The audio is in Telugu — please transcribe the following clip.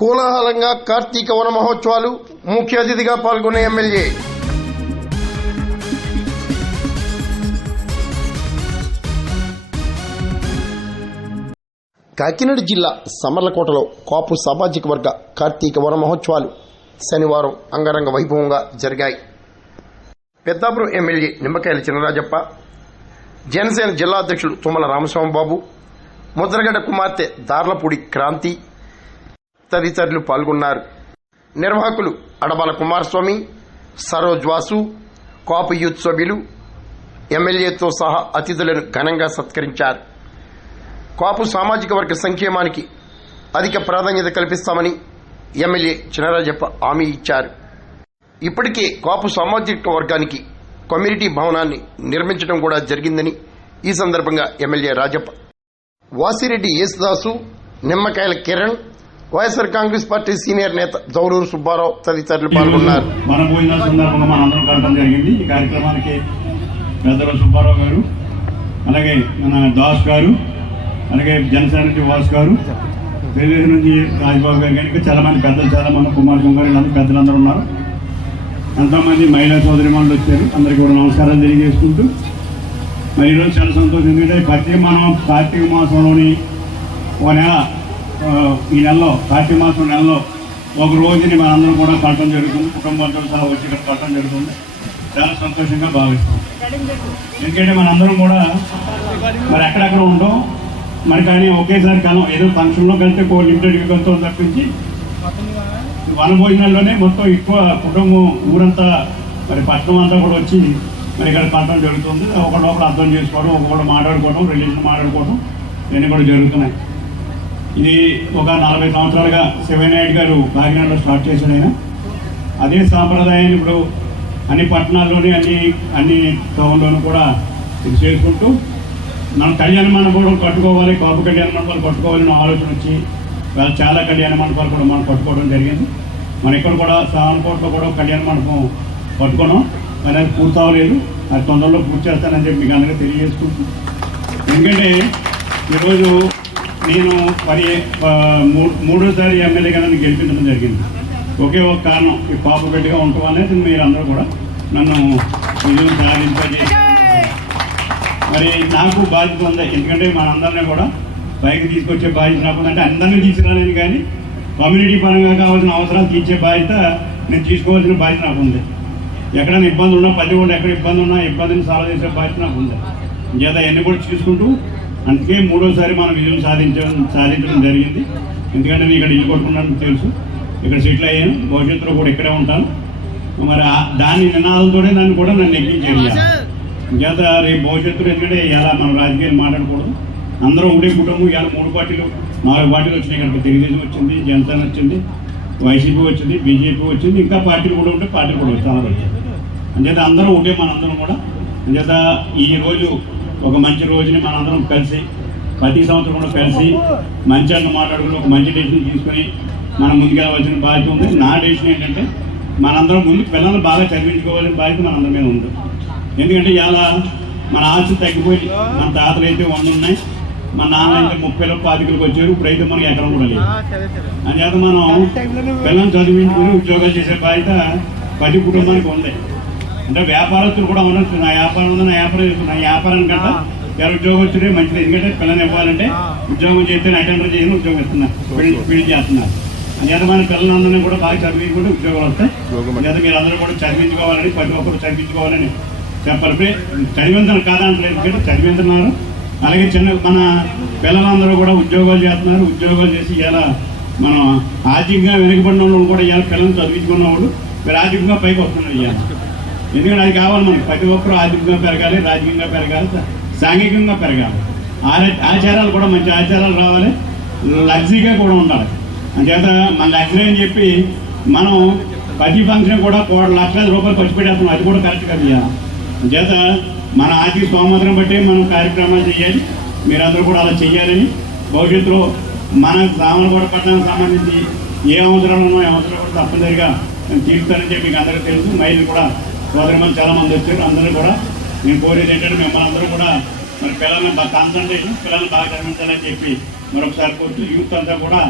కోలాహలంగా కార్తీక వన మహోత్సవాలు ముఖ్య అతిథిగా పాల్గొనే ఎమ్మెల్యే కాకినాడ జిల్లా సమర్లకోటలో కాపు సామాజిక వర్గ కార్తీక వన మహోత్సవాలు శనివారం అంగరంగ వైభవంగా జరిగాయి. పెద్దాపురం ఎమ్మెల్యే నిమ్మకాయల చినరాజప్ప, జనసేన జిల్లా అధ్యక్షులు తుమ్మల రామస్వామిబాబు, ముద్రగడ్డ కుమార్తె దార్లపూడి క్రాంతి తదితరులు పాల్గొన్నారు. నిర్వాహకులు అడబాల కుమారస్వామి, సరోజ్ వాసు, కాపు యూత్ సభ్యులు ఎమ్మెల్యేతో సహా అతిథులను ఘనంగా సత్కరించారు. కాపు సామాజిక వర్గ సంక్షేమానికి అధిక ప్రాధాన్యత కల్పిస్తామని ఎమ్మెల్యే చినరాజప్ప హామీ ఇచ్చారు. ఇప్పటికే కాపు సామాజిక వర్గానికి కమ్యూనిటీ భవనాన్ని నిర్మించడం కూడా జరిగిందని ఈ సందర్భంగా ఎమ్మెల్యే రాజప్ప, వాసిరెడ్డి యేసుదాసు, నిమ్మకాయల కిరణ్, వైఎస్ఆర్ కాంగ్రెస్ పార్టీ సీనియర్ నేత జౌరూరు సుబ్బారావు తదితరులు పాల్గొన్నారు. మన భోజన సందర్భంగా మనందరం కలవడం జరిగింది. ఈ కార్యక్రమానికి పెద్దల సుబ్బారావు గారు, అలాగే మన దాస్ గారు, అలాగే జనసేన వాస్ గారు, తెలుగుదేశం నుంచి రాజ్బాబు గారు, కానీ చాలా మంది పెద్దలు, చాలా మంది కుమార్ గారు, పెద్దలందరూ ఉన్నారు. ఎంతోమంది మహిళా సోదరిమణులు వచ్చారు. అందరికీ కూడా నమస్కారాలు తెలియజేసుకుంటూ, మరి ఈరోజు చాలా సంతోషం. ఎందుకంటే మనం కార్తీక మాసంలోని ఒక నెల, ఈ నెలలో కార్తీక మాసం నెలలో ఒక రోజుని మనందరం కూడా కట్టడం జరుగుతుంది. కుటుంబంతో సహా వచ్చి ఇక్కడ కట్టడం జరుగుతుంది. చాలా సంతోషంగా భావిస్తాం. ఎందుకంటే మనందరం కూడా మరి ఎక్కడెక్కడ ఉంటాం, మరి కానీ ఒకేసారి కలం ఏదో ఫంక్షన్లో కలిస్తే లిమిటెడ్గా కలుతాం తప్పించి వన భోజనాల్లోనే మొత్తం ఎక్కువ కుటుంబం ఊరంతా మరి పట్టణం అంతా కూడా వచ్చి మరి ఇక్కడ కట్టడం జరుగుతుంది. ఒకళ్ళొకరు అర్థం చేసుకోవడం, ఒకళ్ళు మాట్లాడుకోవడం, రిలేషన్ మాట్లాడుకోవడం ఇవన్నీ కూడా జరుగుతున్నాయి. ఇది ఒక 40 సంవత్సరాలుగా శివనాయుడు గారు కాకినాడలో స్టార్ట్ చేశాడు. ఆయన అదే సాంప్రదాయాన్ని ఇప్పుడు అన్ని పట్టణాల్లోని అన్ని టౌన్లోనూ కూడా ఇది చేసుకుంటూ మనం కళ్యాణ మండపాలు కట్టుకోవాలి, కాపు కళ్యాణ మండపాలు కట్టుకోవాలని ఆలోచన వచ్చి వాళ్ళు చాలా కళ్యాణ మండపాలు కూడా మనం కట్టుకోవడం జరిగింది. మన ఇక్కడ కూడా సావనకోటలో కూడా కళ్యాణ మండపం కట్టుకున్నాం. కానీ అది పూర్తి అవ్వలేదు. అది తొందరలో పూర్తి చేస్తానని చెప్పి మీకు అందరికీ తెలియజేసుకుంటూ, ఎందుకంటే ఈరోజు నేను మూడోసారి ఎమ్మెల్యేగా నన్ను గెలిపించడం జరిగింది. ఒకే ఒక కారణం, ఈ పాపులెట్గా ఉంటాం అనేది మీరు అందరూ కూడా నన్ను విజయం సాధింపజేసి, మరి నాకు బాధ్యత ఉంది. ఎందుకంటే మనందరినీ కూడా పైకి తీసుకొచ్చే బాధ్యత నాకు అంటే అందరినీ తీసుకురాలేను, కానీ కమ్యూనిటీ పరంగా కావాల్సిన అవసరాలు తీర్చే బాధ్యత నేను తీసుకోవాల్సిన బాధ్యత నాకు ఉంది. ఎక్కడైనా ఇబ్బంది ఉన్నా, పది కూడా ఎక్కడ ఇబ్బంది ఉన్నా ఇబ్బందిని సాల్వ్ చేసే బాధ్యత నాకు ఉంది. చేత ఎన్ని కూడా చూసుకుంటూ అందుకే మూడోసారి మనం విజయం సాధించడం జరిగింది. ఎందుకంటే నేను ఇక్కడ ఇల్లు కొట్టుకున్నాను తెలుసు, ఇక్కడ సెటిల్ అయ్యాను, భవిష్యత్తులో కూడా ఇక్కడే ఉంటాను. మరి దాని నినాదంతోనే నన్ను నెగ్గించాను. చేత రేపు భవిష్యత్తులో, ఎందుకంటే ఇలా మనం రాజకీయాలు మాట్లాడకూడదు, అందరూ ఒకటే కుటుంబం. ఇవాళ 3 పార్టీలు 4 పార్టీలు వచ్చినాయి. ఇక్కడ తెలుగుదేశం వచ్చింది, జనసేన వచ్చింది, వైసీపీ వచ్చింది, బీజేపీ వచ్చింది, ఇంకా పార్టీలు కూడా ఉంటే పార్టీలు కూడా వచ్చాయి. అంచేత అందరూ ఒకటే, మనందరం కూడా. అంచేత ఈరోజు ఒక మంచి రోజుని మనందరం కలిసి ప్రతి సంవత్సరం కూడా కలిసి మంచి అన్న మాట్లాడుకుని ఒక మంచి డెసిషన్ తీసుకుని మనం ముందుకెళ్ళవలసిన బాధ్యత ఉంది. నా డెసిషన్ ఏంటంటే మనందరం ముందు పిల్లల్ని బాగా చదివించుకోవాలని బాధ్యత మనందరి మీద ఉంది. ఎందుకంటే ఇలా మన ఆస్తి తగ్గిపోయి, మన తాతలు అయితే 100 ఉన్నాయి, మన నాన్న అయితే 30 25 వచ్చారు, ఇప్పుడైతే మనకి ఎకరం కూడా లేదు. అంచేత మనం పిల్లల్ని చదివించుకుని ఉద్యోగాలు చేసే బాధ్యత ప్రతి కుటుంబానికి ఉంది. అంటే వ్యాపారస్తులు కూడా ఉండొచ్చు, నా వ్యాపారం ఉంది, నా వ్యాపారం కంటే ఎవరు ఉద్యోగం వచ్చే మంచిది. ఎందుకంటే పిల్లల్ని ఇవ్వాలంటే ఉద్యోగం చేస్తే అటెండర్ చేయని ఉద్యోగం ఇస్తున్నారు, పెళ్లి చేస్తున్నారు. అంచేత మన పిల్లలందరినీ కూడా బాగా చదివించుకుంటే ఉద్యోగాలు వస్తాయి. అంచేత మీరు అందరూ కూడా చదివించుకోవాలని, ప్రతి ఒక్కరు చదివించుకోవాలని చెప్పాలి. చదివించడం కాదంటలేదు, ఎందుకంటే చదివించున్నారు. అలాగే మన పిల్లలందరూ కూడా ఉద్యోగాలు చేస్తున్నారు. ఉద్యోగాలు చేసి ఇలా మనం ఆర్థికంగా వెనుకబడిన వాళ్ళు కూడా ఇలా పిల్లల్ని చదివించుకున్న వాళ్ళు మీరు ఆర్థికంగా పైకి వస్తున్నారు. ఇవాళ ఎందుకంటే అది కావాలి మనకి. ప్రతి ఒక్కరు ఆర్థికంగా పెరగాలి, రాజకీయంగా పెరగాలి, సాంఘికంగా పెరగాలి. ఆచారాలు కూడా మంచి ఆచారాలు రావాలి, లగ్జరీగా కూడా ఉండాలి. అంచేత మన లగ్జరీ అని చెప్పి మనం ప్రతి ఫంక్షన్ కూడా 1,00,000 రూపాయలు ఖర్చు పెట్టేస్తున్నాం. అది కూడా కరెక్ట్ కదా. అంచేత మన ఆర్థిక స్తోమతను బట్టి మనం కార్యక్రమాలు చేయాలి. మీరందరూ కూడా అలా చేయాలని, భవిష్యత్తులో మన సామర్లకోట పట్టణానికి సంబంధించి ఏ అవసరాలు ఉన్నాయో అవసరాలు కూడా తప్పనిసరిగా తీరుతానని చెప్పి మీకు అందరికీ తెలుసు. మహిళలు కూడా సోదరిమణులు చాలా మంది వచ్చారు. అందరూ కూడా నేను కోరేది ఏంటంటే మిమ్మల్ని అందరూ కూడా మరి పిల్లల్ని కాన్సన్ట్రేషన్, పిల్లల్ని బాగా చదివించాలని చెప్పి మరొకసారి కోరుతూ యూత్ అంతా కూడా